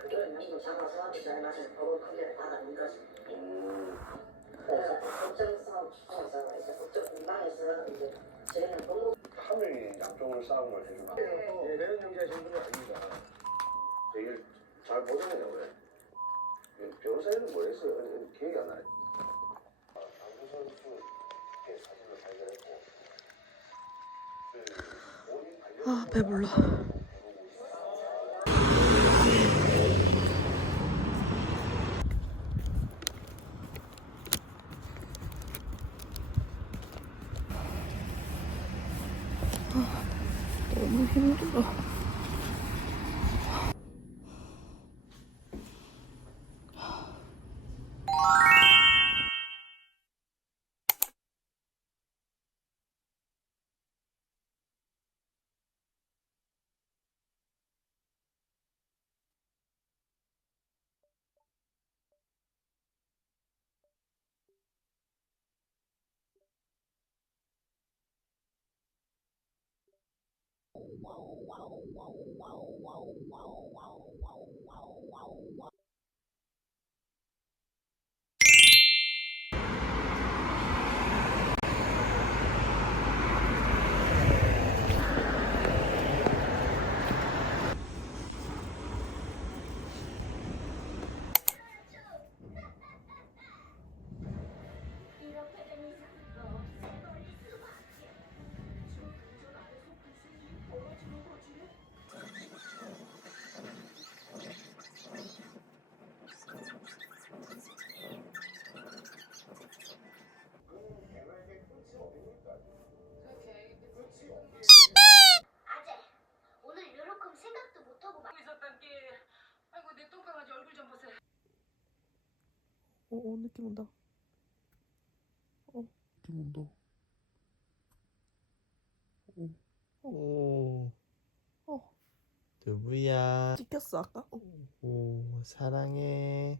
그런 미국 잡아서 전화하시는 보건 커피를 받아는 거죠. 그래서 법정싸움에서 이제 법정 공방에서 이제 저희는 공무 한 명이 양쪽을 싸움을 해주나? 네, 내연 연기하시는 분이 아닙니다. 되게 잘 보잖아요, 왜? 변호사님은 뭐 했어요? 기억이 안 나요. 당구 선수의 사진을 발견했고, 본인 관련. 아, 배불러. 너무 힘들어. 느낌 온다. 느낌 온다. 오. 두부야. 찍혔어 아까? 오, 사랑해.